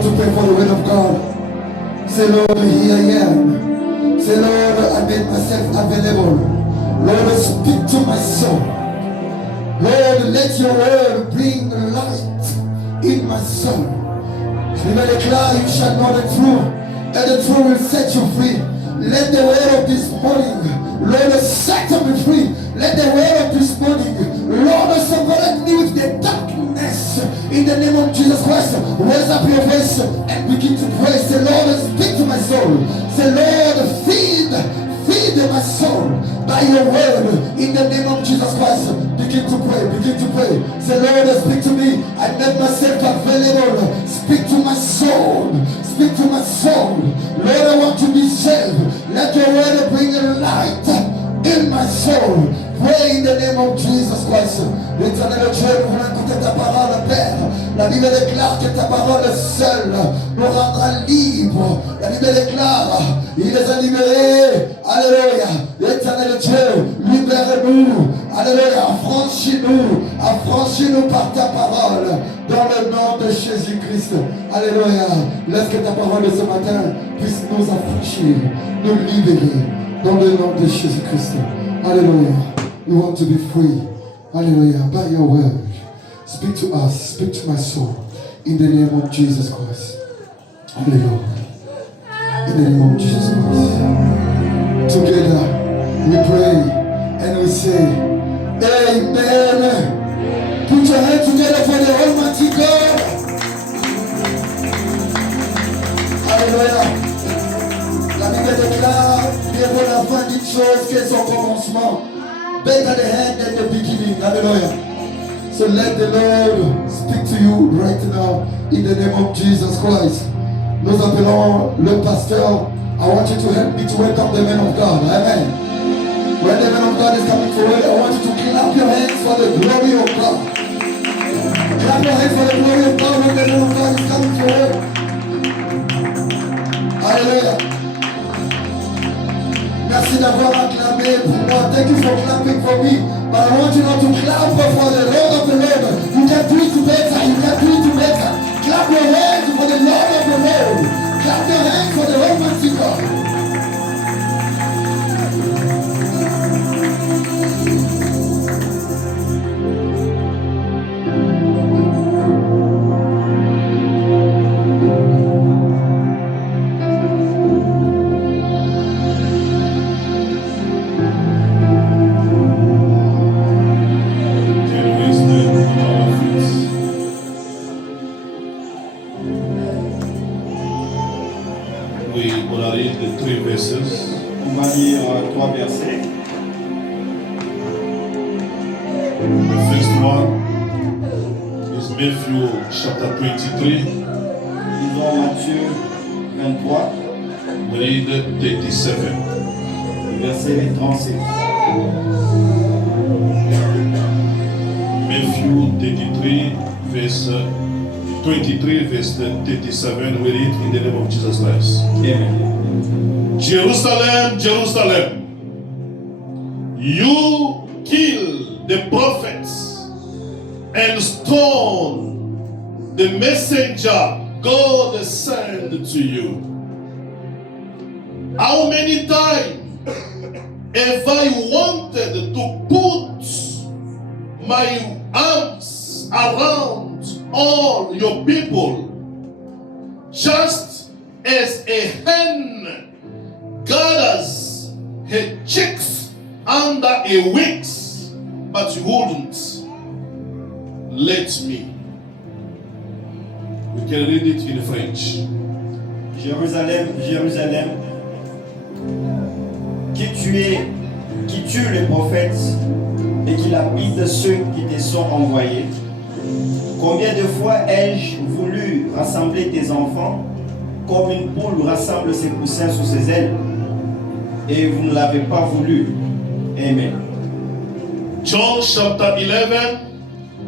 want to pray for the word of God. Say, Lord, here I am. Say, Lord, I made myself available. Lord, speak to my soul. Lord, let your word bring light in my soul. You may declare you shall know the truth, and the truth will set you free. Let the word of this morning, Lord, set me free. Let the word of this morning, Lord, separate me with the darkness. In the name of Jesus Christ, raise up your voice and begin to pray. Say, Lord, speak to my soul. Say, Lord, feed my soul by your word. In the name of Jesus Christ, begin to pray. Begin to pray. Say, Lord, speak to me. I make myself available. Speak to my soul. Speak to my soul. Lord, I want to be saved. Let your word bring a light in my soul. Pray in the name of Jesus Christ. L'Éternel Dieu, nous voulons écouter ta parole, Père. La Bible déclare que ta parole seule nous rendra libres. La Bible déclare, il les a libérés. Alléluia. L'Éternel Dieu, libère-nous. Alléluia. Affranchis-nous par ta parole. Dans le nom de Jésus-Christ. Alléluia. Laisse que ta parole ce matin puisse nous affranchir, nous libérer. Dans le nom de Jésus-Christ. Alléluia. We want to be free. Hallelujah. By your word. Speak to us. Speak to my soul. In the name of Jesus Christ. Hallelujah. In the name of Jesus Christ. Together we pray and we say, Amen. Put your hands together for the Almighty God. Hallelujah. La Bible déclare, mieux vaut la fin d'une chose que son commencement. Better the end than the beginning. Hallelujah. So let the Lord speak to you right now in the name of Jesus Christ. Nous appelons le pasteur. I want you to help me to welcome the man of God. Amen. When the man of God is coming forward, I want you to clap your hands for the glory of God. Clap your hands for the glory of God when the man of God is coming forward. Hallelujah. Merci d'avoir acclamé pour moi. Thank you for clapping for me. But I want you not to clap for the Lord of the Lord. You can do it better. You can do it better. Clap your hands for the Lord of the Lord. Clap your hands for the Almighty God. On va lire 3 versets. The first one is Matthew chapter 23. Lisons Matthieu 23. We read 37. Verset 37. Matthew 23, verse 37. We read in the name of Jesus Christ. Amen. Jerusalem, Jerusalem, you kill the prophets and stone the messenger God sent to you. How many times have I wanted to put my arms around all your people, just as a hen gathers her chicks under a wings, but you wouldn't let me. We can read it in French. Jérusalem, Jérusalem, qui tue les prophètes et qui lapide ceux qui te sont envoyés. Combien de fois ai-je voulu rassembler tes enfants comme une poule rassemble ses poussins sous ses ailes, et vous ne l'avez pas voulu. Amen. John chapter 11,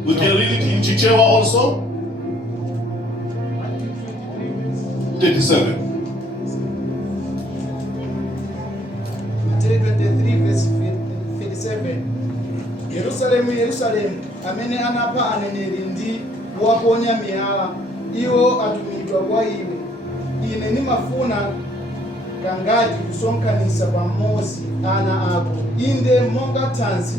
we can read it in Chichewa also. 37. Matthew 23 verse 57. Yerusalemu, Yerusalemu, amene anapha aneneri ndi kuwaponya miyala iwo atumidwa kwa ine nimafuna kangati kusonkhanisa pamodzi ana ako inde monga thanzi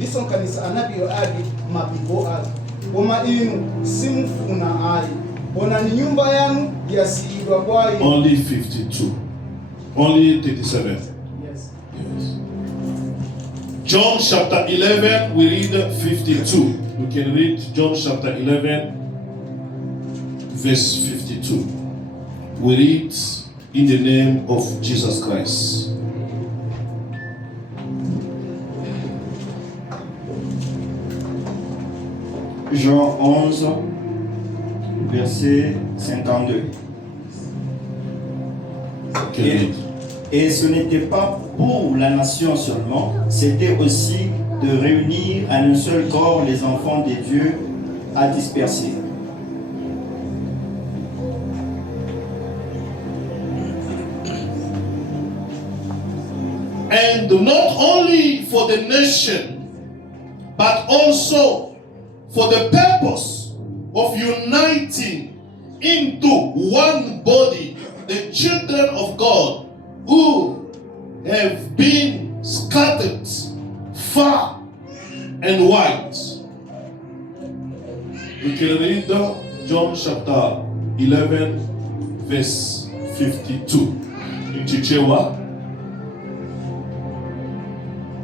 lisonkhanisa anapiyo ake mapiko ake koma inu simufuna ayi onani nyumba yanu yasiyidwa kwa inu. Only 52. Only 37. Yes. Yes. John chapter 11, we read 52. We can read John chapter 11, verse 52. We read in the name of Jesus Christ. Jean 11, verset 52. Can read. Et ce n'était pas pour la nation seulement, c'était aussi de réunir en un seul corps les enfants des dieux à disperser. And not only for the nation, but also for the purpose of uniting into one body the children of God who have been scattered far and wide. We can read John chapter 11, verse 52. In Chichewa.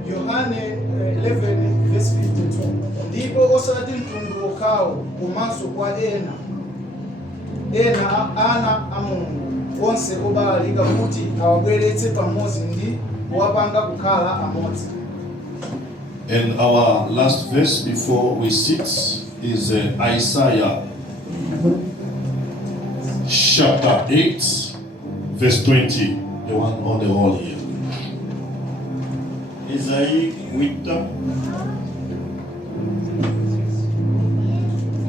Yohane 11 verse 52 ndipo osati mtundu wokhawo komanso kwa ena ana a Mulungu onse obalalika kuti awabweretse pamodzi ndi kuwapanga kukhala amodzi. And our last verse before we sit is Isaiah chapter 8 verse 20, the one on the wall here. Ésaïe 8,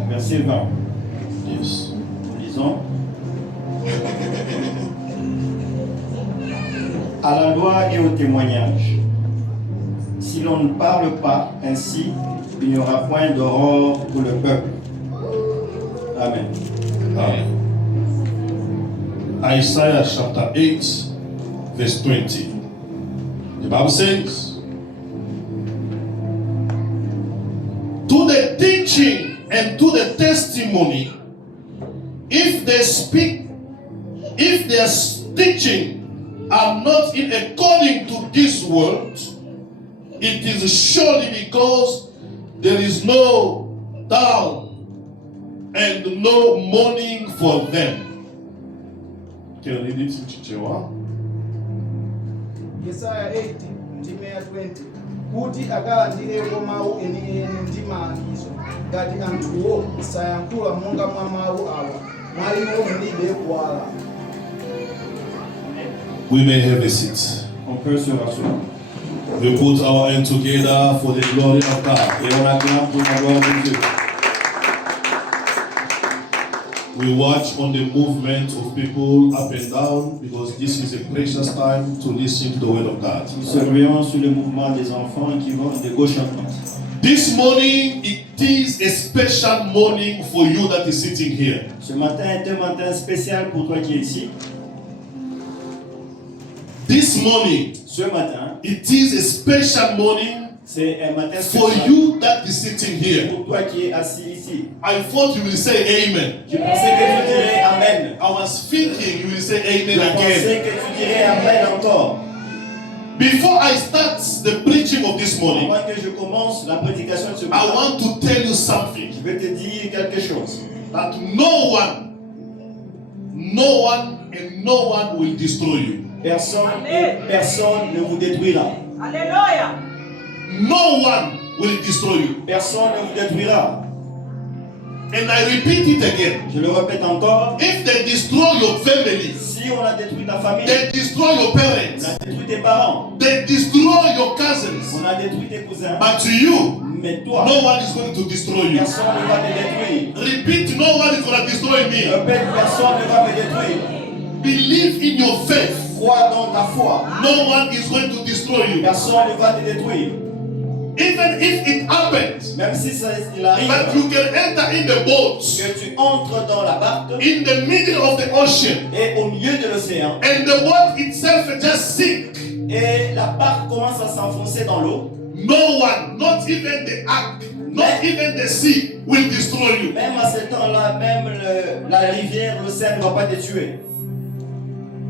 verset 20. Yes. Lisons. À la loi et au témoignage, si l'on ne parle pas ainsi, il n'y aura point d'aurore pour le peuple. Amen. Amen. Isaiah chapter 8 verse 20. The Bible says, to the teaching and to the testimony, if they speak, if their teaching are not in according to this world, it is surely because there is no down and no mourning for them. Can you read it in Chichewa? Yesaya 8 ndime ya 20 kuti akalandirewo mawu enieni ndi malangizo ngati anthuwo sayankhula monga mwa mawu awa mwa iwo mulibe kuwala. We may have a seat. On peut se rasseoir. We put our hand together for the glory of God. Et on acclame pour la gloire de Dieu. We watch on the movement of people up and down because this is a precious time to listen to the word of God. Nous surveillons sur le mouvement des enfants qui vont de gauche à droite. This morning, it is a special morning for you that is sitting here. Ce matin est un matin spécial pour toi qui es ici. This morning, Ce matin, it is a special morning c'est un matin for spécial you that is sitting here. pour toi qui es assis ici. I thought you will say amen. Je pensais que tu dirais Amen. I was thinking you will say Je amen again. pensais que tu dirais Amen encore. Before I start the preaching of this morning, Avant que je commence la prédication de ce I matin, want to tell you something. je vais te dire quelque chose. That no one and no one will destroy you. Personne et personne ne vous détruira. Alléluia. No one will destroy you. Personne ne vous détruira. And I repeat it again. Je le répète encore. If they destroy your family, Si on a détruit ta famille, they destroy your on parents, a détruit tes parents, they destroy your cousins, on a détruit tes cousins. but to you, Mais toi, no one is going to destroy you. personne ne va te détruire. Repeat, no one is going to destroy me. Répète, personne ne va me détruire. Believe in your faith. Crois dans ta foi. No one is going to destroy you. Personne ne va te détruire. even if it happens Même si ça il arrive that you can enter in the boat que tu entres dans la barque in the middle of the ocean et au milieu de l'océan and the boat itself just sink, et la barque commence à s'enfoncer dans l'eau, no one, not even the ark, not even the sea, will destroy you. même à ce temps-là, même la rivière, l'océan ne va pas te tuer.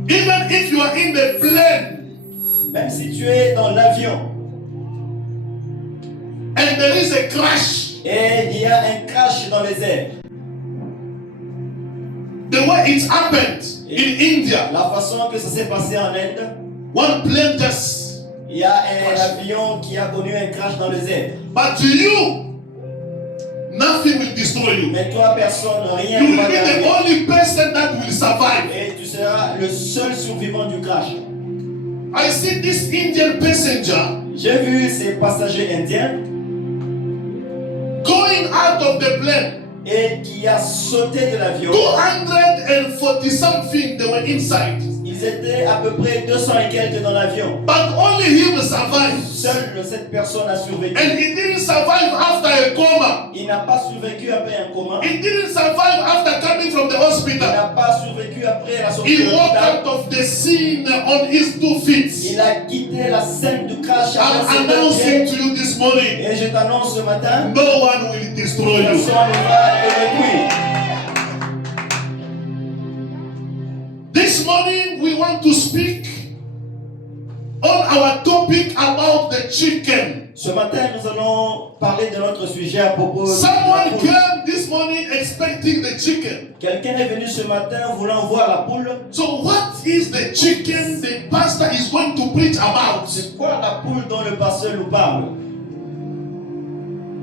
Even if you are in the plane Même si tu es dans l'avion and there is a crash, et il y a un crash dans les airs, the way it happened in India, la façon que ça s'est passé en Inde, one plane just, il y a un avion qui a connu un crash dans les airs. but to you, nothing will destroy you. Mais toi, personne, rien You ne will va be the t'arriver. only person that will survive. Et tu seras le seul survivant du crash. I see this Indian passenger J'ai vu ces passagers indiens going out of the plane. et qui a sauté de l'avion. 240 something they were inside. Ils étaient à peu près 200 et quelques dans l'avion. But only him survived. Seule cette personne a survécu. And he didn't survive after a coma. Il n'a pas survécu après un coma. He didn't survive after coming from the Il hospital. n'a pas survécu après la sortie de He walked l'hôpital. out of the scene on his 2 feet. Il a quitté la scène du crash avec ses I'm 2 announcing pieds. to you this morning, Et je t'annonce ce matin, no one will destroy you. personne ne va te détruire. This morning we want to speak on our topic about the chicken. Ce matin, nous allons parler de notre sujet à propos de la Someone poule. came this morning expecting the chicken. Quelqu'un est venu ce matin voulant voir la poule. So what is the chicken the pastor is going to preach about? C'est quoi la poule dont le pasteur nous parle?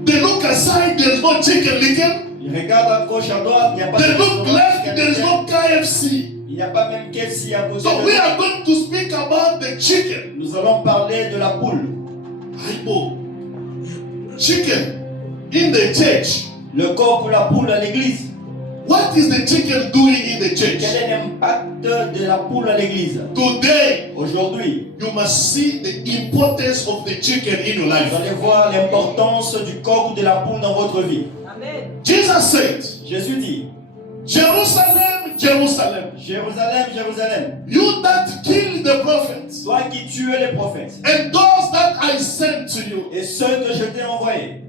They look aside, there's no chicken licken. Il regarde à gauche, à droite, il n'y a pas They de look restaurant left, there's chicken. no KFC. Il n'y a pas même KFC à côté So de we nous. are going to speak about the chicken. Nous allons parler de la poule. Aibo. Chicken in the church. Le corps pour la poule à l'église. What is the chicken doing in the church? Quel est l'impact de la poule à l'église? Today, Aujourd'hui, you must see the importance of the chicken in your vous life. allez voir l'importance du corps ou de la poule dans votre vie. Jesus said, Jésus dit, Jerusalem, Jerusalem, Jérusalem, Jérusalem, you that kill the prophets toi qui tues les prophètes and those that I sent to you. et ceux que je t'ai envoyés.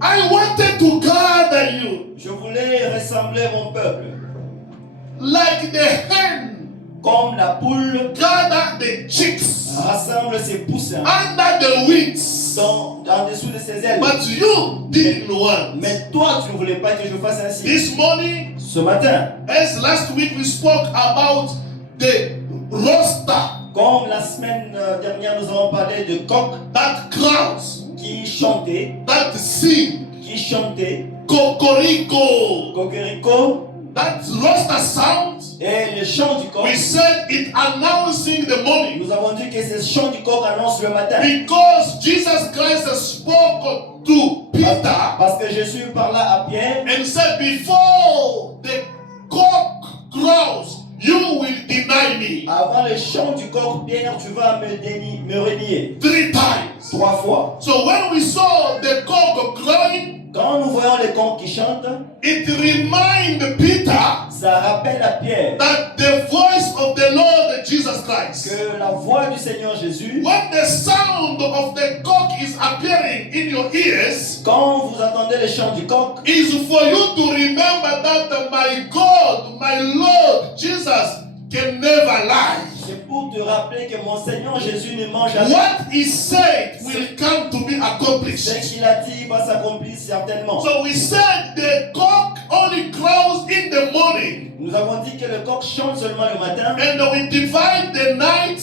I wanted to gather you Je voulais ressembler mon peuple, like the hen comme la poule gather the chicks rassemble ses poussins under the wings. en dessous de ses ailes. But you didn't want. Mais toi, tu ne voulais pas que je fasse ainsi. This morning, Ce matin, as last week we spoke about the roster comme la semaine dernière, nous avons parlé de coq that crows, qui chantait, that sing, cocorico, cocorico, that roster sound. et le chant du coq. We said it announcing the morning Nous avons dit que ce chant du coq annonce le matin. because Jesus Christ spoke to Peter Parce que Jésus parla à Pierre and said, before the cock crows, you will deny me avant le chant du coq, Pierre, tu vas me renier 3 times. 3 fois. So when we saw the cock crowing, Quand nous voyons les coqs qui chantent, it reminded Peter ça rappelle à Pierre that the voice of the Lord Jesus Christ, que la voix du Seigneur Jésus, when the sound of the cock is appearing in your ears, quand vous entendez le chant du coq, is for you to remember that my God, my Lord Jesus can never lie. c'est pour te rappeler que mon Seigneur Jésus ne ment jamais. What he said will come to be Ce accomplished. qu'il a dit va s'accomplir certainement. So we said the cock only crows in the morning, Nous avons dit que le coq chante seulement le matin. and we divide the night.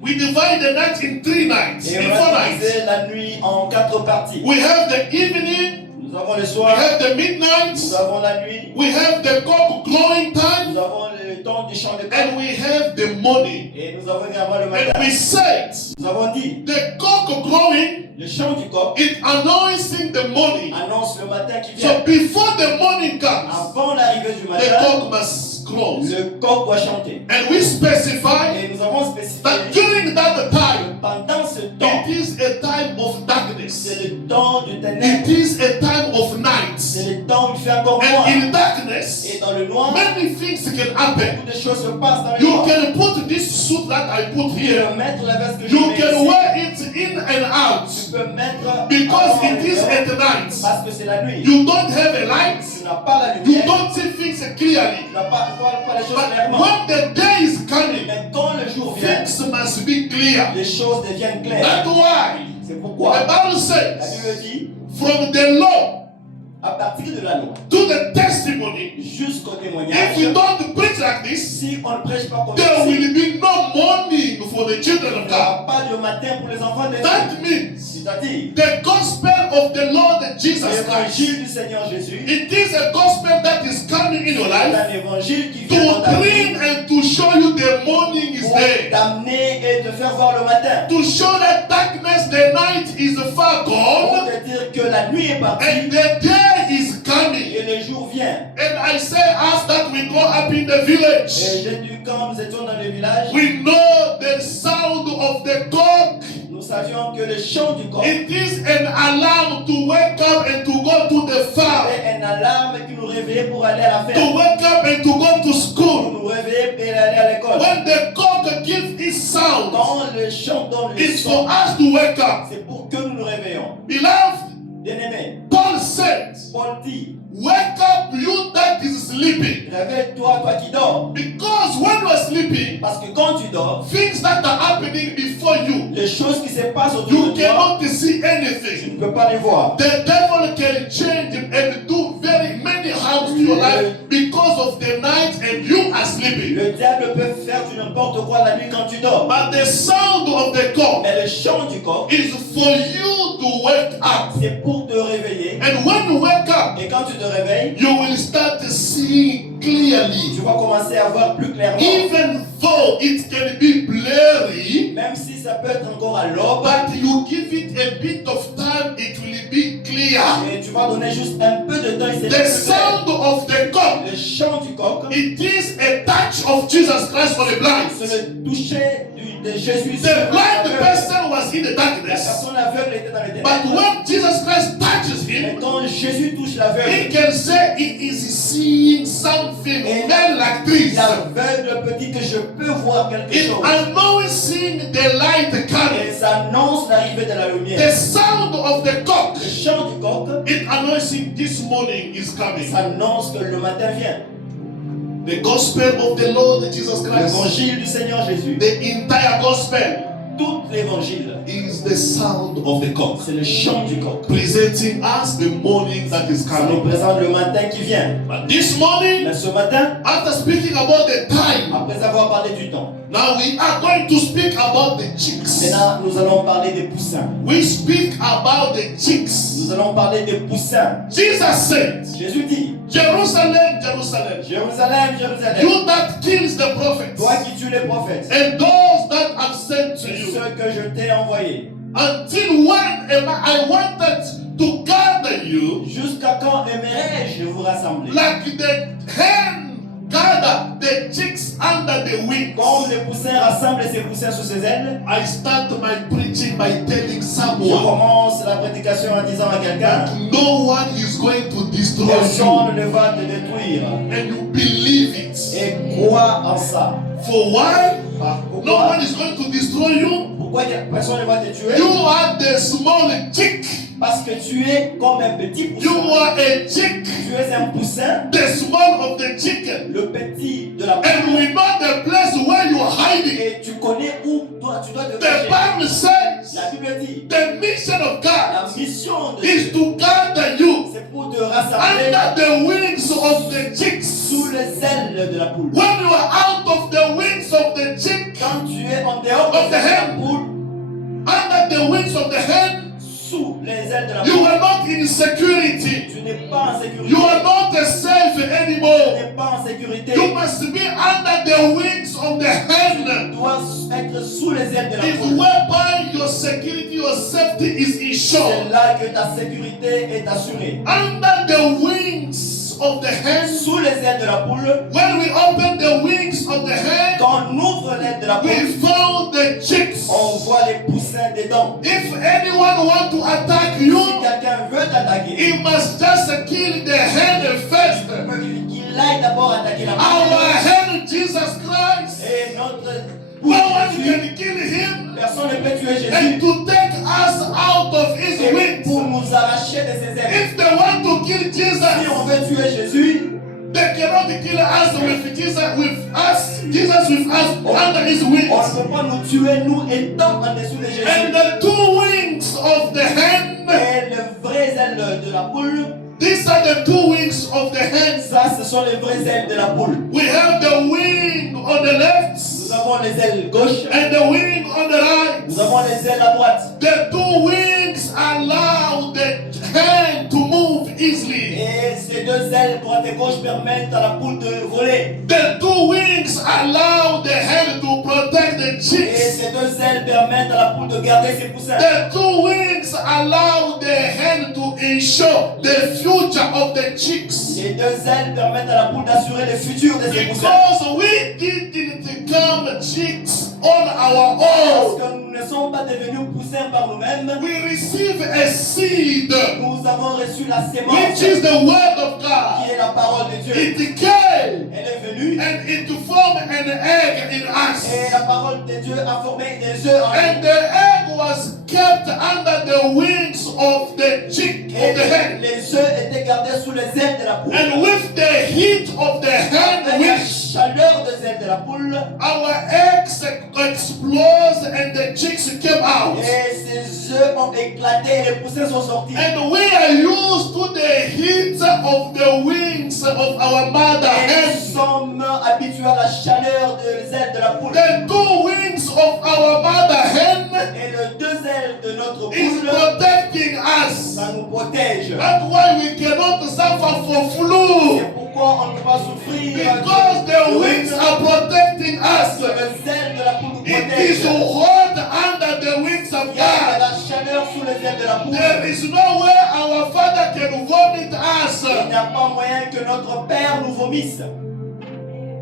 We divide the night in 3 nights, Et in on 4 a nights. divisé la nuit en 4 parties. We have the evening, Nous avons le we soir, have the midnight, nous avons la nuit, we have the cock crowing time, nous avons le temps du chant de coq and we have the morning. et nous avons également le And matin. we said Nous avons dit, the cock crowing, le chant du coq it announcing the morning. annonce le matin qui So vient. before the morning comes, Avant l'arrivée du the matin, cock must crows. Le coq doit chanter. And we specify Et nous avons spécifié that during that time, pendant ce temps, it is a time of darkness. c'est le temps du It ténèbre. is a time of night. C'est le temps où il fait encore noir. And in darkness, Et dans le noir, many things can happen. toutes les choses se passent dans le You noir. can put this suit that I put Tu here. peux mettre la veste que je You mets can ici. wear it in and out. Tu peux mettre Because avant it et is dehors, at night. parce que c'est la nuit. You don't have a light. Tu n'as pas la You lumière. don't see things clearly. Tu n'as pas, pas les choses But clairement. when the day is coming, Mais quand le jour vient, things must be clear. les choses deviennent claires. That's why C'est pourquoi the Bible la says, Bible dit, from the law à partir de la loi to the testimony, jusqu'au témoignage, if you don't preach like this, si on ne prêche pas comme there ceci, will be no morning for the children il of n'y God. aura pas de matin pour les enfants de Dieu. That means C'est-à-dire, the gospel of the Lord Jesus Christ. l'évangile du Seigneur Jésus, It is a gospel that is coming in your c'est life un évangile qui vient dans to ta bring vie and to show you the morning is pour there. t'amener et te faire voir le matin. To show that darkness, the night is far Pour gone, te dire que la nuit est partie and the day is et coming. le jour vient. And I say, us that we grow up in the Et village, j'ai dû, quand nous étions dans le village, we know the sound of the cock. nous savions que le chant du coq It is an alarm to wake up and to go to the farm, était une alarme qui nous réveillait pour aller à la to ferme, wake up and to go to pour school. nous réveiller et aller à l'école. When the cock gives its sound, Quand le chant donne le it's son, for us to wake up. c'est pour que nous nous réveillons. Beloved, Bien-aimé, Paul said, Paul dit, wake up you that is sleeping. réveille-toi, toi qui dors. Because when you are sleeping, Parce que quand tu dors, things that are happening before you, les choses qui se passent autour you de toi, cannot see tu anything. ne peux pas les voir. The devil can change and do very many harms to your life because of the night and you are sleeping. Le diable peut faire du n'importe quoi la nuit quand tu dors. But the sound of the cock Mais le chant du coq, is for you to wake up. c'est pour te réveiller. And when you wake up, Et quand tu te réveilles, you will start seeing clearly. tu vas commencer à voir plus clairement. Even though it can be blurry, Même si ça peut être encore à l'aube, but you give it a bit of time, it will be clear. et tu vas donner juste un peu de temps et c'est The plus clair. sound of the cock, Le chant du coq, it is a touch of Jesus Christ on the blind. c'est le toucher de Jésus sur The blind l'aveugle. person was in the La darkness, personne aveugle était dans les but ténèbres. when Jesus Christ touches Mais him, quand Jésus touche he l'aveugle, can say he is seeing something men like this. l'aveugle peut dire que je peux voir quelque It chose. announcing the light Et coming. ça annonce l'arrivée de la The lumière. sound of the cock, Le chant du coq, it announcing this morning is coming. ça annonce que le matin vient. The gospel of the Lord Jesus Christ, L'évangile du Seigneur Jésus, the entire gospel, tout l'évangile, is the sound of the cock, c'est le chant du coq. presenting us the morning that is Ça nous coming. présente le matin qui vient. But this morning, Mais ce matin, after speaking about the time, après avoir parlé du temps, now we are going to speak about the chicks. maintenant nous allons parler des poussins. We speak about the chicks. Nous allons parler des poussins. Jesus said, Jésus dit, Jerusalem, Jerusalem, Jérusalem, Jérusalem, you that kills the prophets, toi qui tues les prophètes, and those that have sent to et you. ceux que je t'ai envoyés, Until when am I wanted to gather you jusqu'à quand aimerais-je vous rassembler? like the hen gather the chicks under the wings? Comme les poussins rassemblent ses poussins sous ses ailes, I start my preaching by telling je someone commence la prédication en disant à quelqu'un, that no one is going to destroy you, personne ne va te détruire. and you believe it. Et crois en ça. For why? No Pourquoi? one is going to destroy you. Pourquoi personne ne va te tuer? You are the small chick. Parce que tu es comme un petit You poussin. are a chick, Tu es un poussin, the small of the chicken. le petit de la poule. And we know the place where you are hiding. Et tu connais où tu dois te The cacher. Bible says La Bible dit, the mission of la God mission de is Dieu, to gather you c'est pour te rassembler under the wings of the chicks. sous les ailes de la poule. When you are out of the wings of the chick, Quand tu es en dehors Of de the la hen. poule, under the wings of the hen, sous les ailes de la you poule, are not in security. tu n'es pas en sécurité. You are not safe Tu anymore. n'es pas en sécurité. You must be under the wings of the Tu hen. dois être sous les ailes de la Is poule. whereby your security, your safety is C'est ensured. là que ta sécurité est assurée. Under the wings of the hen, sous les ailes de la poule, when we open the wings of the hen, quand on ouvre l'aile de la we poule, found the chicks. on voit les poussins dedans. If anyone want to attack Si you, quelqu'un veut t'attaquer, he must just kill the hen first. qu'il aille d'abord attaquer la Our poule. hen, Jesus Christ. Et notre No one Jésus, can kill him personne ne peut tuer Jésus. and to take us out of his Et wings. pour nous arracher de ses ailes. If they want to kill Si on Jesus, veut tuer Jésus, they cannot kill us with Jesus with us under his on wings. ne peut pas nous tuer, nous étant en dessous de Jésus. And the two wings of the hen, Et les vraies ailes de la poule, these are the two wings of the hen. ça ce sont les vraies ailes de la poule. We have the wing on the left Nous avons les ailes gauche, and the wing on the right. nous avons les ailes à droite. The two wings allow the hen to move easily. Et ces deux ailes droite et gauche permettent à la poule de voler. The two wings allow the hen to protect the Et chicks. ces deux ailes permettent à la poule de garder ses poussins. The two wings allow the hen to ensure the future of the chicks. Les deux ailes permettent à la poule d'assurer le futur de ses poussins. Because we didn't become chicks on our Parce own. que nous ne sommes pas devenus poussins par nous-mêmes. We receive a seed, Nous avons reçu la sémence which is the word of qui God. est la parole de Dieu. It came Elle est venue and it formed an egg in us. et la parole de Dieu a formé des œufs en And nous. the egg was kept under the wings of the chick Et of the hen. les œufs étaient gardés sous les ailes de la poule. And with the heat of the hen, Avec la which chaleur des ailes de la poule, our eggs explode and the chicks came out. et ces œufs ont éclaté et les poussins sont sortis. And we are used to the heat of the wings of our mother Et nous hen. sommes habitués à la chaleur des ailes de la poule. The two wings of our mother hen Et les deux ailes de notre is poule, protecting us. ça nous protège. That's why we cannot suffer for flu. C'est pourquoi on ne peut pas souffrir. Because the wings are protecting Parce que us. les ailes de la poule nous It is protègent. hot under the wings of Il y a de God. la chaleur sous les ailes de la poule. There is no way our Father can vomit us. Il n'y a pas moyen que notre Père nous vomisse.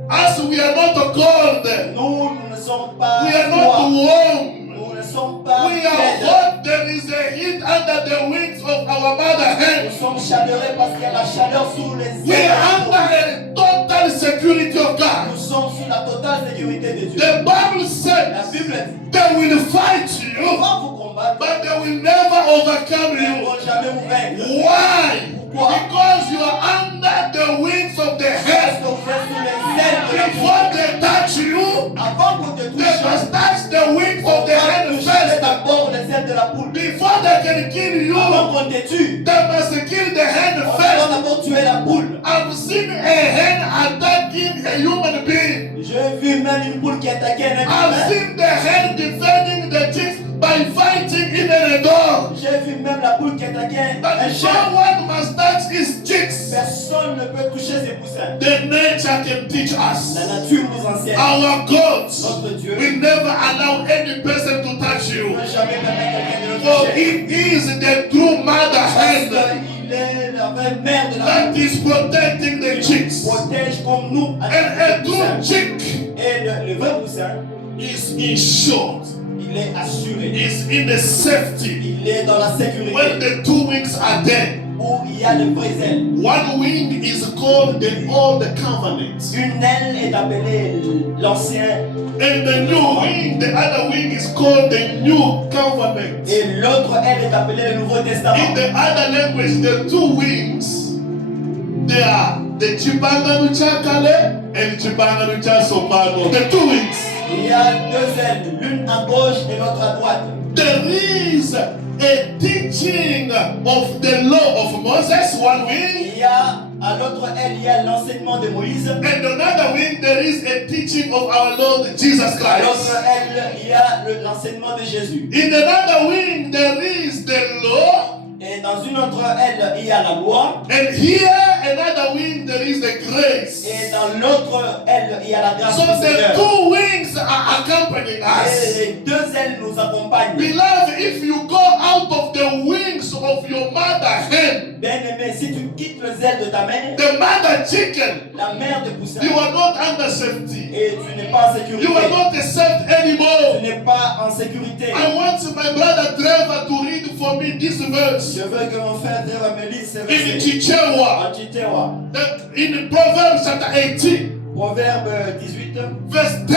As we are not cold, Nous ne sommes pas we are not froids. warm. Nous ne sommes pas We are faibles. hot. There is a heat under the wings of our mother hen. Nous sommes chaleureux parce qu'il y a la chaleur sous les We ailes. are under a total security of Nous God. sommes sous la totale sécurité de Dieu. The Bible La says Bible dit, they will fight on you, va vous combattre, but they will never overcome mais ils ne you. vont jamais vous vaincre. Why? Pourquoi? Because you are under the wings of the Parce head. que vous êtes sous les ailes de la Before poule. they touch you, Avant qu'on te they touche, must touch the wings on of the va head toucher first. d'abord les ailes de la poule. Before they can kill you, Avant qu'on te tue, they must kill the head on doit first. d'abord tuer la poule. I've seen a hen attacking a human being. J'ai vu même une poule qui attaquait un être I've humain. seen the hen defending the chicks by fighting even a dog. J'ai vu même la poule qui attaquait But un chien. no one must touch his chicks. Personne ne peut toucher ses poussins. The nature can teach us. La nature nous enseigne. Our God Notre Dieu will never allow any person to touch ne you. peut jamais permettre quelqu'un de le For toucher. it is the true mother Parce hen qu'il est la vraie mère de la that poule. is protecting the Il chicks. protège comme nous. And a le true poussin. chick Et le vrai poussin, is insured, il est assuré. is in the safety. Il est dans la When sécurité. the two wings are there, Où il y a les vraies ailes. one wing is called the Old Covenant. Une aile est appelée l'ancien And the new wing, the other wing is called the New Covenant. et l'autre aile est appelée le Nouveau In Testament. the other language, the two wings, they are the Chibanga Chakale and Chibanga Somano. The two wings. Il y a deux ailes, l'une à gauche et l'autre à droite. There is a teaching of the law of Moses, one wing, Il y a à l'autre aile, il y a l'enseignement de Moïse. and another wing, there is a teaching of our Lord Jesus À l'autre Christ. aile, il y a l'enseignement de Jésus. In another wing, there is the law, Et dans une autre aile, il y a la loi. and here another wing, there is the grace. Et dans l'autre aile, il y a la grâce So du the Seigneur. two wings are accompanying Et us. les deux ailes nous accompagnent. Beloved, if you go out of the wings of your mother hen, Bien-aimé, si tu quittes les ailes de ta mère, the mother chicken, la mère de poussin, you are not under safety. et tu n'es pas en sécurité. You are not safe Tu anymore. n'es pas en sécurité. I want my brother Trevor to read for me this verse Je veux que mon frère Trevor me lise ce in verset. Chichewa, En Chichewa, in Proverbs chapter 18, Proverbe 18, verse 10.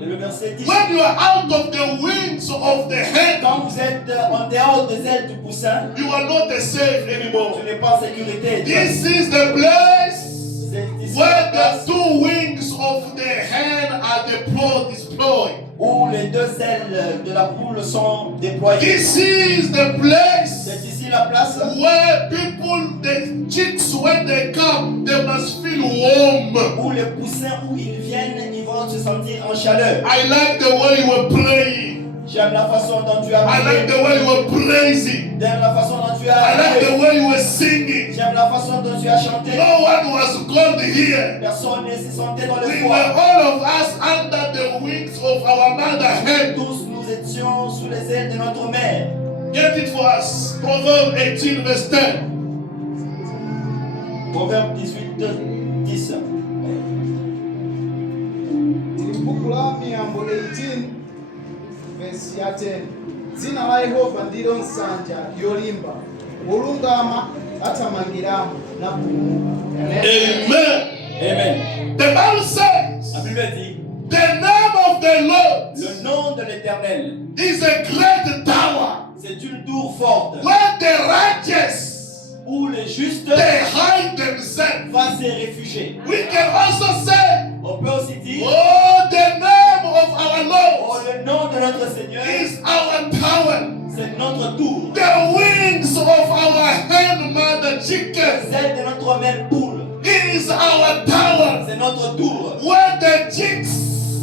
et le verset 10. When you are out of the wings of the hen, Quand vous êtes en dehors des ailes du poussin, you are not safe tu anymore. n'es pas en sécurité. This is the place C'est ici where la place the two wings of the hen are deployed. où les deux ailes de la poule sont déployées. This is the place C'est ici la place where people, the chicks, when they come, they must feel warm. où les poussins, où ils viennent, ils vont se sentir en chaleur. I like the way you were praying. J'aime la façon dont tu as I like prié. the way you were praising. J'aime la façon dont tu I as like the prié. way you were singing. J'aime la façon dont tu as chanté. No one was called here. Personne ne se sentait dans le We were froid. all of us under the wings of our mother hen. Tous nous étions sous les ailes de notre mère. Get it for us. Proverbs 18 verse 10. Proverbe 18, 10. Tili m'buku la Miyambo 18 vesi ya 10. Dzina la Yehova ndilo nsanja yolimba, olungama atamangiramu napulumuka. Amen. Amen. The Bible says La Bible dit, the name of the Lord le nom de l'Éternel, is a great tower c'est une tour forte where the righteous où les justes they hide themselves. vont se réfugier. We can also say, On peut aussi dire, oh, the name of our oh, Lord le nom de notre Seigneur, is our tower. c'est notre tour. The wings of our hen mother chicken Celle de notre mère poule, is our tower c'est notre tour. where the chicks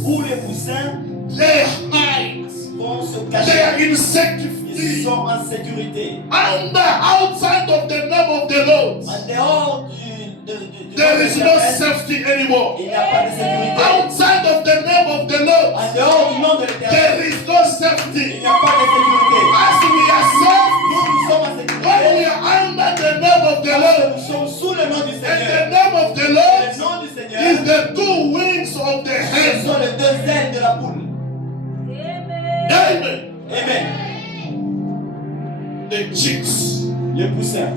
Où les poussins they hide. vont se They are cacher. in Ils safety. sont en sécurité. Outside of the name of the Lord, En dehors du there nom is de no l'Éternel, safety anymore. il n'y a pas de sécurité. Outside of the name of the Lord, En dehors du nom de there l'Éternel, is no il safety. n'y a pas de sécurité. As we are saved, Nous sommes en when we sécurité are under the name of the parce Lord, que nous sommes sous le nom du and Seigneur. the name of the Le Lord nom du is Seigneur, the two wings of the ce hen. sont les deux ailes de la poule. Amen. Amen. The chicks, Les poussins.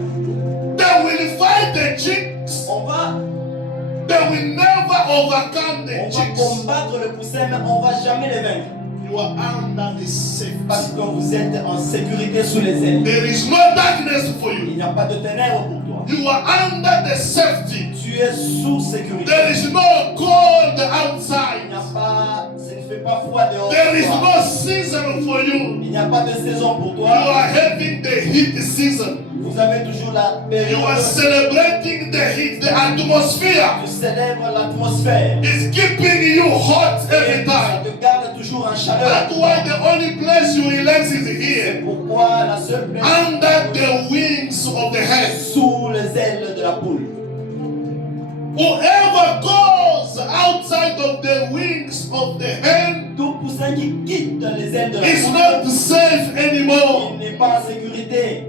they will fight the chicks. On va They will never overcome the On va chicks. combattre le poussin, mais on ne va jamais les vaincre. You are under the Parce safety. que vous êtes en sécurité sous les ailes. There is no darkness for Il you. n'y a pas de ténèbres pour toi. You are under the safety. Tu es sous sécurité. There is no cold Il n'y outside. a pas, ça ne fait pas froid dehors. There is pour toi. no season for you. Il n'y a pas de saison pour You toi. are having the heat season. Vous avez toujours la You période. are celebrating the heat, the atmosphere. Tu célèbres l'atmosphère. It's keeping you hot every Et ça time. te garde toujours en chaleur. That's why the only place you relax is C'est here. pourquoi la seule place Under the wings of the hen. sous les ailes de la poule. Whoever goes outside of the wings of the hen Tout poussin qui quitte les ailes de la is poule, not safe anymore. il n'est pas en sécurité.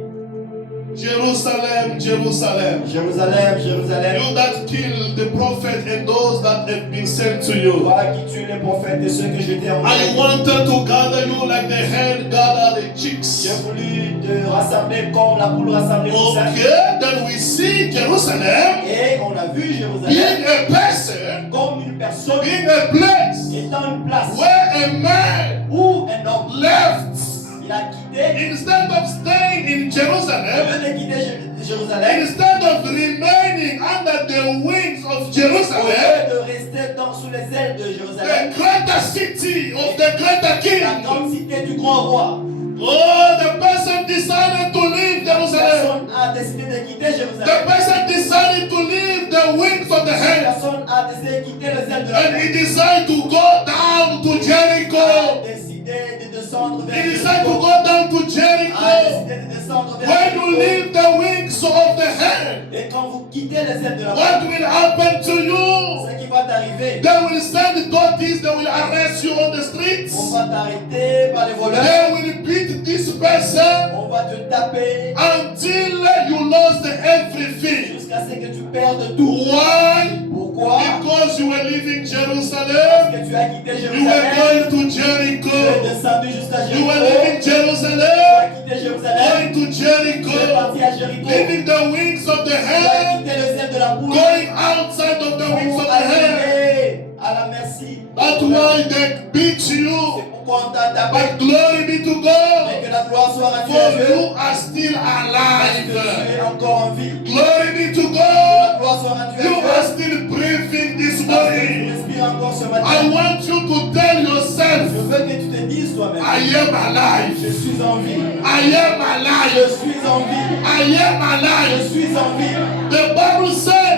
Jerusalem, Jerusalem. Jérusalem, Jérusalem. You that killed the prophet and those that have been sent to you. Toi qui tue les prophètes et ceux que je t'ai I envoyés. wanted to gather you like the hen gather the chicks. J'ai voulu te rassembler comme la poule rassemble les poussins. Okay, then we see Jerusalem Et on a vu Jérusalem being a person, comme une personne being a place étant une place where a man où un homme left. il a quitté. Instead of staying in Au Jerusalem, lieu de quitter Jérusalem, instead of remaining under the wings of au Jerusalem, lieu de rester sous les ailes de Jérusalem, the greater city of the greater la king. grande cité du grand roi, Oh, the person decided to leave Jerusalem. personne a décidé de quitter The Jérusalem. person decided to leave the wings of the hen. Personne a décidé de quitter les ailes de la And poule. he decided to go down to A Jericho. décidé de descendre vers He decided to Jéricho. go down to A Jericho. décidé de descendre vers When you Jéricho. leave the wings also of the hand, Et quand vous quittez les ailes de la what main, will happen to you? ce qui va t'arriver, They will send authorities, they will arrest you on the on streets. va t'arrêter par les voleurs, They will beat this person on va te taper until you lost everything. jusqu'à ce que tu perdes tout. Why? Pourquoi? Because you were leaving Parce Jerusalem. que tu as quitté You were Jérusalem, going to tu es Jericho. descendu jusqu'à You were Jéricho, leaving tu as Jerusalem. quitté Jérusalem, Going to tu es Jericho. parti à Jéricho, Leaving the wings of the tu as hand. quitté les ailes de la poule Going outside of the wings pour of the hand. arriver à la merci. That's why they beat C'est you. pourquoi on t'a tapé. But glory be to Mais God. que la gloire soit rendue For à Dieu. you are still Parce que alive. tu es encore en vie. Glory be to Que God. la gloire soit rendue You à are Dieu. still breathing this Parce que tu morning. respires encore ce I matin. want you to tell Je yourself, veux que tu te dises toi-même. I am Je alive. suis en vie. I am Je alive. suis en vie. I am Je alive. suis en vie. The Bible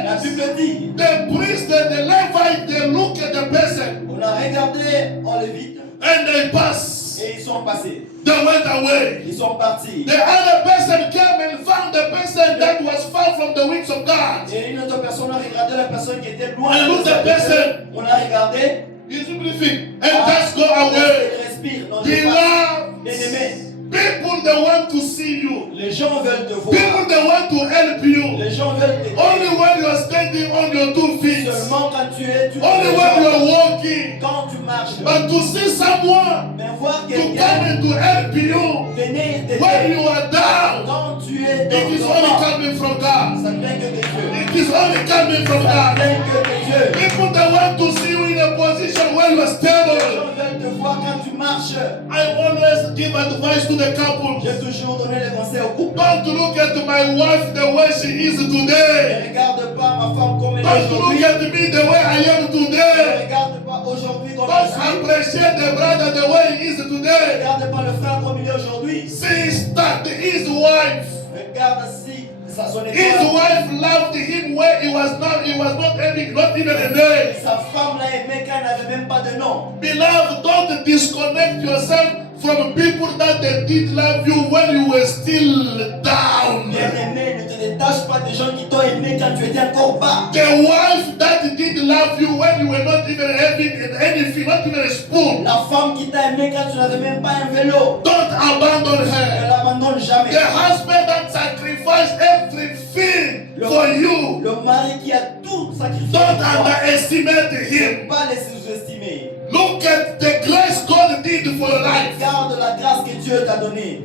La says Bible dit, the priest and the Levite, they look at the person on a regardé en Lévite and they pass. et ils sont passés. They went away. Ils sont partis. The other person came and found the person that was far from the wings of God. Et une autre personne a regardé la personne qui était loin. And look de at the Dieu. person. On a regardé. You simply think and just go away. Il respire. Non, je passe. Bien-aimé, Beloved, people they want to see you. les gens veulent te voir. People they want to help you. Les gens veulent t'aider. Only when you are standing on your 2 feet. Seulement quand tu es, tu Only when you are walking. quand tu marches. But to see someone Mais voir to come quelqu'un and to help you venir when t'aider you are down, quand tu es it is dans only le coming from God. ça ne vient que de Dieu. It is only coming from Ça ne God. vient que de Dieu. People that want to see you in a position where you are Les stable. gens veulent te voir quand tu marches. I always give advice to the couple. J'ai toujours donné les conseils au couple. Don't look at my wife the way she is today. Ne regarde pas ma femme comme elle est Don't look aujourd'hui. at me the way I am Ne today. regarde pas aujourd'hui comme Don't je suis. appreciate the brother the way he is Ne today. regarde pas le frère comme il est aujourd'hui. See that his wife. Regarde si ça son His étoile. wife loved him where he was not having not even a name. Sa femme l'a aimé quand elle n'avait même pas de nom. Beloved, don't disconnect yourself from people that they did love you when you were still down. Bien-aimé, ne te détache pas des gens qui t'ont aimé quand tu étais encore bas. The wife that did love you when you were not even having anything, not even a spoon. La femme qui t'a aimé quand tu n'avais même pas un vélo. Don't abandon Ne her. l'abandonne jamais. The husband that sacrificed everything for you. Le mari qui a tout sacrifié. Don't pour toi. underestimate Ne him. pas les sous-estimer. Look at the grace God did for your life. Regarde la grâce que Dieu t'a donnée.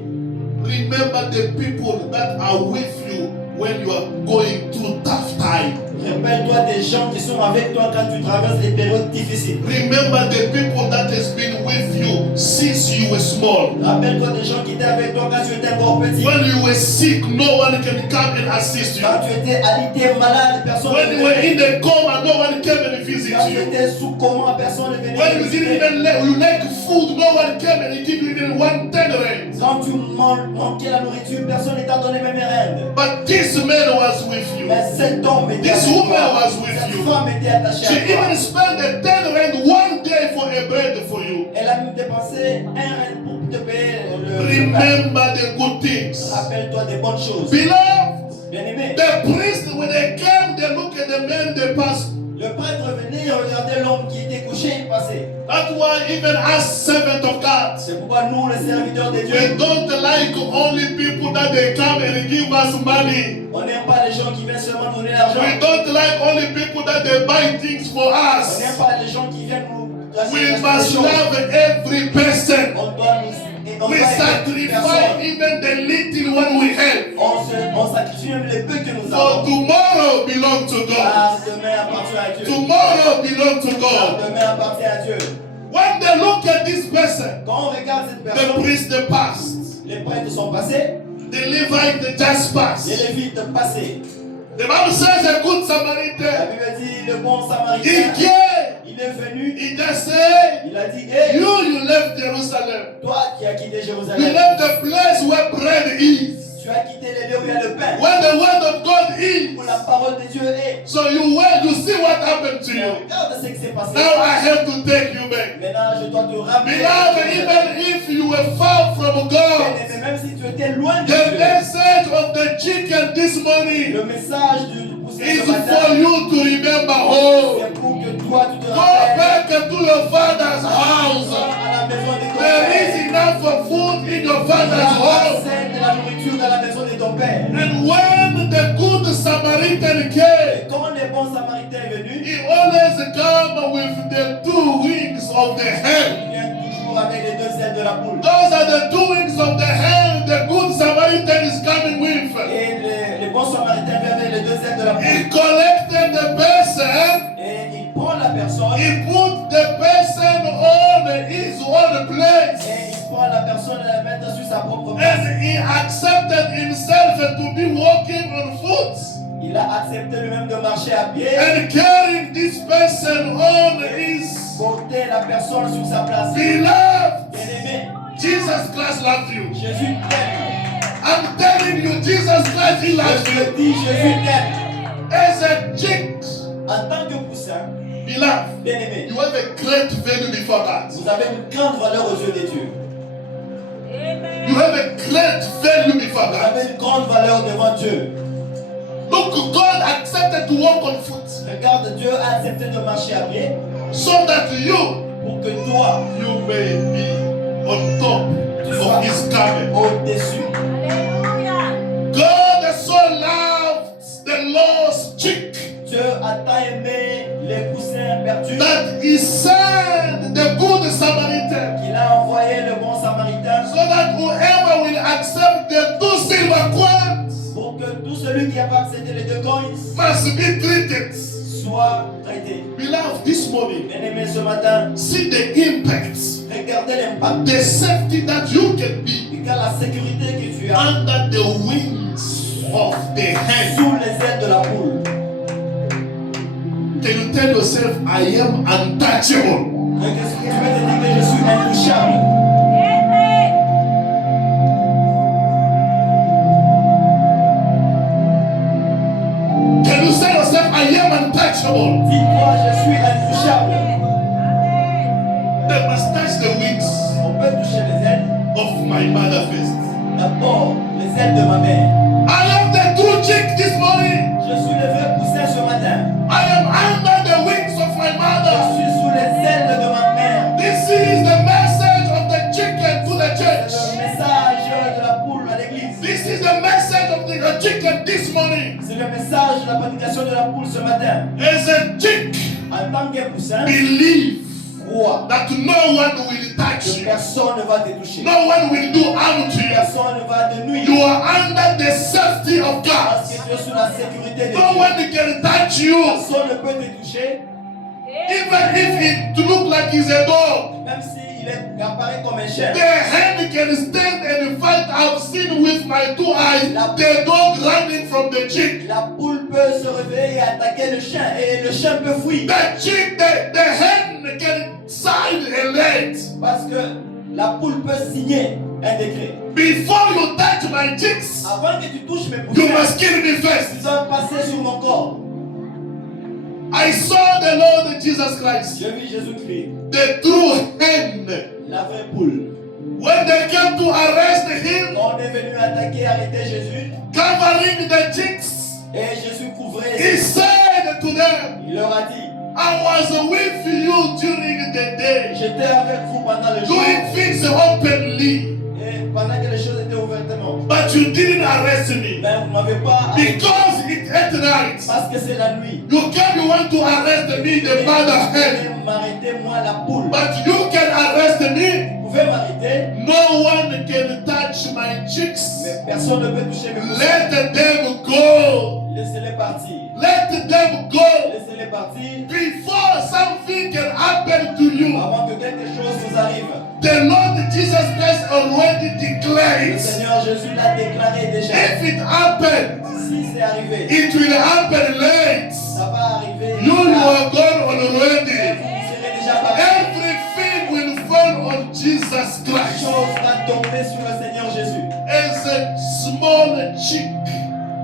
Remember the people that are with you when you are going through tough time. Rappelle-toi des gens qui sont avec toi quand tu traverses les périodes difficiles. Remember the people that has been with you since you were small. Rappelle-toi des gens qui étaient avec toi quand tu étais encore petit. When you were sick, no one can come and assist you. Quand tu étais alité, malade, personne ne When you were venait. in the coma, no one came and visit Quand tu you. étais sous coma, personne ne venait. When you visiter. didn't even you lack food, no one came and give you even 1 tenderant. Quand tu manquais la nourriture, personne ne t'a donné même une rende. But this man was with you. Mais cet homme était This avec woman toi. was with Cette you. femme était attachée She à toi. even spent the 10 rand 1 day for a bread for you. Elle a même dépensé un rente pour te payer le pain. Remember the good things. Rappelle-toi des bonnes choses. Beloved, Bien-aimé, the priest, when they came, they look at the man they passed. le prêtre venait regarder l'homme qui était couché, il passait. That's why even as servant of God, C'est pourquoi nous, les serviteurs de we Dieu, don't like only people that they come and give us money. on n'aime pas les gens qui viennent seulement donner We l'argent. don't like only people that they buy things for On us. n'aime pas les gens qui viennent nous acheter We des must choses. love every person. On doit nous et on We doit aider toute sacrifice personne. even the little one we have. On sacrifie même les peu que nous For avons. tomorrow belongs to God. Car demain appartient à Dieu. Tomorrow belongs to Car God. demain appartient à Dieu. When they look at this person, Quand on regarde cette the personne, priest the past, les prêtres sont passés, the Levite the just les past. Lévites passés. The Bible says a good La Samaritan. Bible dit le bon He samaritain, came. il est venu, He just said, il a dit, hey, you left Jerusalem. toi qui as quitté You Jérusalem, left the place where bread is. tu as quitté les lieux où il y a le pain. When the word of of God is. où la parole de Dieu est. So you see what happened to you. Regarde ce qui s'est passé. Now I have to take you back. Maintenant, je dois te ramener. Beloved, even if you were far from God, Bien-aimé, même si tu étais loin de the Dieu, message of the chicken this morning le message du poussin is ce for matin, you to remember home. c'est pour que toi tu te Go rappelles. back to your father's Va house. à la maison de ton There is père. enough of food in your Il y a father's home. assez de la nourriture dans la maison de ton père. And when the good Samaritan came, Et quand le bon samaritain est venu, he always come with the two wings of the hen. il vient toujours avec les deux ailes de la poule. Those are the two wings of the hen the good Samaritan is coming with. Et le bon samaritain vient avec les deux ailes de la poule. He collected the person. Et il prend la personne He put the person on his own place. et il prend la personne et la met sur sa propre place. And he accepted himself to be walking on foot. Il a accepté lui-même de marcher à pied And carrying this person on his porter la personne sur sa place. beloved. Bien-aimé, Jesus Christ loved you. Jésus t'aime. I'm telling you, Jesus Christ, he loves Je you. te dis, Jésus t'aime. As a chick, En tant que poussin, beloved, bien-aimé, you have a great value before God. vous avez une grande valeur aux yeux de Dieu. You have a great value before Vous God. avez une grande valeur devant Dieu. Look, God accepted to walk on foot Regarde, Dieu a accepté de marcher à pied so that you pour que toi, may be on top of his garment. au-dessus. God so loved the lost chick Dieu a tant aimé les poussins perdus that he sent the good Samaritan qu'il a envoyé le bon samaritain so that whoever will accept the 2 silver coins pour que tout celui qui a pas accepté les 2 coins must be treated. soit traité. Beloved, this morning, Bien-aimé, ce matin, see the impact, regardez l'impact. the safety that you can be Regarde la sécurité que tu as under the wings of the hen. sous les ailes de la poule. Can you tell yourself, I am untouchable? Donc, est-ce que tu peux te dire que je suis intouchable? Can you say yourself, I am untouchable? Dis-toi, je suis intouchable. They must touch the wings On peut toucher les ailes. of my mother first. D'abord, les ailes de ma mère. I am the true chick this morning. Je suis le vrai poussin ce matin. I am under the wings of my Je mother. suis sous les ailes de ma mère. This is the message of the chicken to the C'est church. le message de la poule à l'église. This is the message of the chicken this morning. C'est le message de la prédication de la poule ce matin. As a chick, En tant que poussin, believe crois that no one will touch que you. personne ne va te toucher. No one will do harm to you. Personne ne va te nuire. You are under the safety of God. Parce que tu es sous la sécurité de No Dieu. one can touch you. Personne ne peut te toucher, Even if it look like he's a dog. même s'il il apparaît comme un chien. The hen can stand and fight. I've seen with my 2 eyes the dog running from the chick. La poule peut se réveiller et attaquer le chien et le chien peut fuir. The chick, the hen can sign a letter. Parce que la poule peut signer un décret. Before you touch my chicks, Avant que tu touches mes you poussins, must kill me tu first. dois passer sur mon corps. I saw the Lord Jesus Christ, Je vis Jésus-Christ, the true hen. la vraie poule. When they came to arrest him, Quand on est venu attaquer, arrêter Jésus, covering the chicks, et Jésus couvrait, he said to them, il leur a dit, I was with you during the day, j'étais avec vous pendant le jour, doing things openly, et pendant que les choses étaient ouvertement. but you didn't arrest me. Mais vous ne m'avez pas arrêté Because it's at night. parce que c'est la nuit. You can't want to arrest me, the mother hen, Vous pouvez m'arrêter, moi, la poule. but you can arrest me. Vous pouvez m'arrêter, No one can touch my chicks. mais personne ne peut toucher mes poussins. Let them go. Laissez-les partir. Let them go. Laissez-les partir Before something can happen to you. avant que quelque chose vous arrive. The Lord Jesus Christ already Le declared, Seigneur Jésus l'a déclaré déjà. if it happened, Si c'est arrivé, it will happen late. ça va arriver. You Là, are gone vous already. serez déjà parti. Everything will fall on Jesus La Christ. chose va tomber sur le Seigneur Jésus. As a small chick,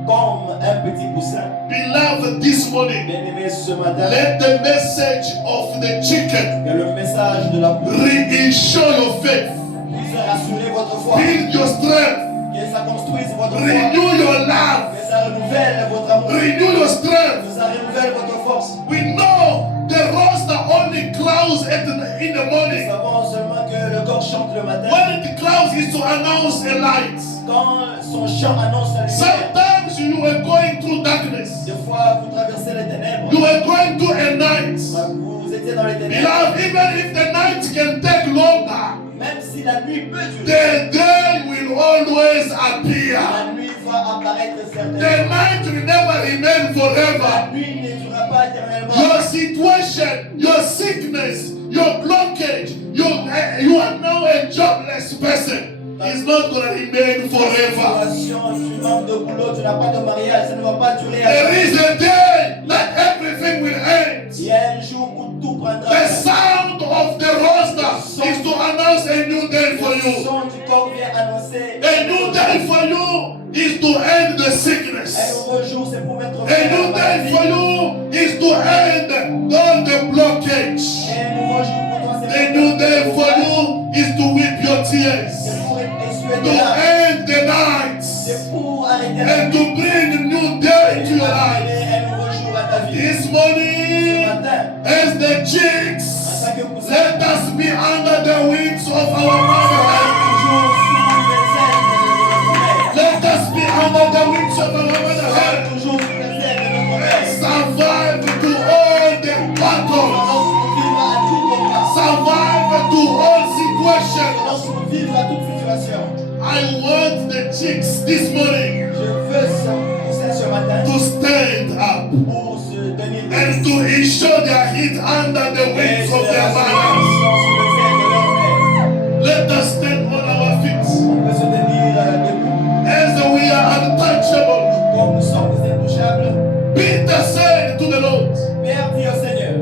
Comme un petit poussin. Beloved, this morning, Bien-aimé, ce matin, let the message of the chicken que le message de la poule reinsure your faith, puisse rassurer votre foi, build your strength, que ça construise votre foi, renew your love, que ça renouvelle votre amour, renew your strength. que ça renouvelle votre force. We know the rooster only crows in the Nous morning. savons seulement que le coq chante le matin When it crows is to announce a light. quand son chant annonce la lumière. Sometimes you are going through darkness. Des fois, vous traversez les ténèbres. You are going through a night. Vous étiez dans les ténèbres. Beloved, even if the night can take longer, Même si la nuit peut durer, the day will always appear. la nuit va apparaître The certainement. night will never remain forever. La nuit ne durera pas éternellement. Your situation, your sickness, your blockage, you are now a jobless person. It's not going to remain forever. Situation, tu manques de boulot, tu n'as pas de mariage, ça ne va pas durer. There is a day that everything will end. Il y a un jour où tout prendra The fin. sound of the rooster is to announce a new day for Le you. son du coq vient annoncer A new day for you is to end the un sickness. nouveau jour, c'est pour mettre A fin à new la day for maladie. you is to end all the blockage. Et un nouveau jour pour toi, c'est A new day for you is to weep your tears. C'est pour essuyer To tes larmes. end the nights C'est pour arrêter la and to bring a new day to your life. amener un nouveau jour à ta vie. This Ce morning, matin, as the en chicks, tant que poussin, let us be under the wings of our mother. toujours sous les ailes de notre mère. Let us be under the wings of our mother. Toujours sous les ailes de notre mère. Survive to all the battles. Lorsqu'on vivra à tout combat, Survive to all situations. lorsqu'on vivra à toute situation, I want the chicks this morning je veux ce matin to stand up pour se tenir and to ensure their heat under the et wings se of their rassurer mothers. qu'ils sont sous les ailes de leur mère. Let us stand on our feet On peut se tenir debout as we are untouchable. comme nous sommes des intouchables. Peter said to the Lord, Père, dis au Seigneur,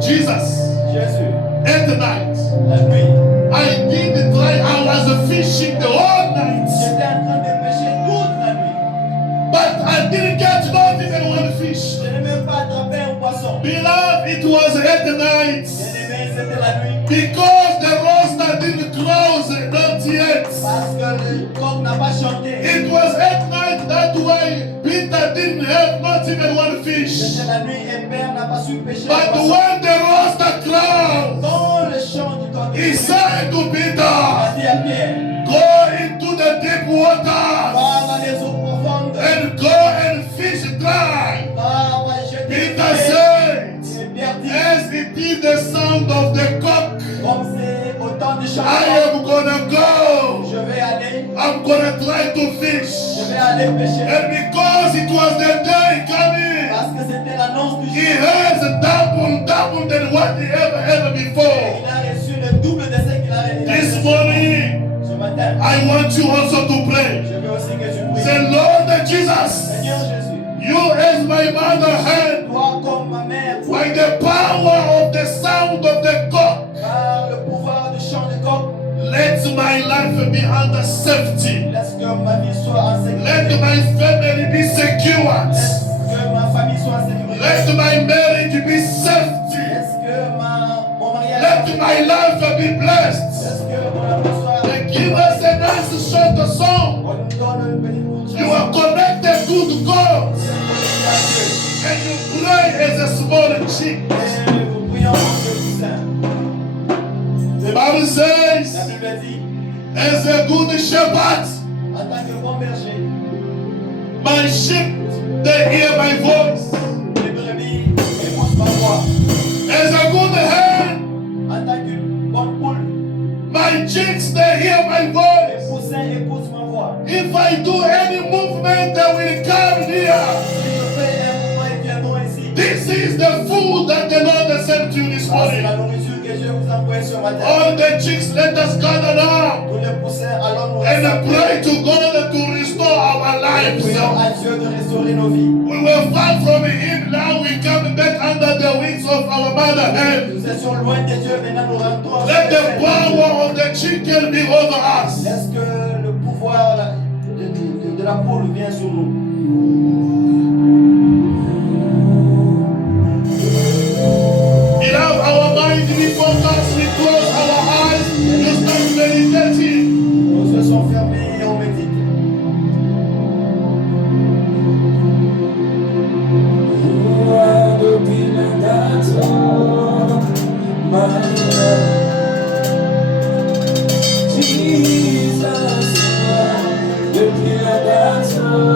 Jesus, Jésus, at the night, la nuit, I did try, I was fishing the whole night, j'étais en train de pêcher toute la nuit. but I didn't catch not even one fish. Je n'ai même pas attrapé un poisson. Beloved, it was at the night Bien-aimé, c'était la nuit. because the rooster didn't cross not yet. Parce que le coq n'a pas chanté. It was at night, that's why Peter didn't have not even one fish. C'était la nuit et Père n'a pas su pêcher. But le poisson. when the rooster crowed, Dans le chant du coq, he said to il Peter, a dit à Pierre, go into the deep waters va dans les eaux profondes, and go and fish dry. va jeter les Peter filets. said, Et Pierre dit, as it is the sound of the cock, comme c'est au temps du chant, I am gonna go. je vais aller, I'm gonna try to je fish. vais aller pêcher. And because it was the day coming, Parce que c'était l'annonce du he jour. has double than what he ever had before. Il a reçu le double de ce qu'il a This reçu. morning, Ce matin, I want you also to pray. je veux aussi que tu pries. Say, Lord Jesus, Seigneur Jésus, you as my mother hand, toi comme ma mère, by the power of the sound of the cock, par le pouvoir du chant de coq, let my life be under safety. laisse que ma vie soit en Let sécurité. my family be secured. Laisse que ma famille soit en sécurité. Let my marriage be safety. Laisse que mon mariage Let my life be blessed. laisse que mon amour soit. And give us a nice short song. On nous donne une petite courte You are connected to God. chanson. And you pray as a small chick. Et nous prions pour Dieu tout saint. The Bible La says, Bible dit, as a good shepherd, en tant que bon berger, my sheep, they hear my voice. les brebis écoutent ma voix. As a good hen, En tant qu'une bonne poule, my chicks, they hear my les voice. poussins écoutent ma voix. If I do any movement, they will come here. Si je fais un mouvement, ils viendront ici. This is the food that the Lord has sent to you this Ça, c'est la morning. nourriture que Dieu vous envoie ce matin. All the chicks, let us gather now Tous les poussins, allons nous and rassembler. pray to God to restore our Et lives. prions à Dieu de restaurer nos vies. We were far from Him, now we come back under the wings of our mother hen. Nous étions loin de Dieu, maintenant nous rentrons. Let the power of the chicken be over us. Laisse que le pouvoir de la poule vienne sur nous. Lord.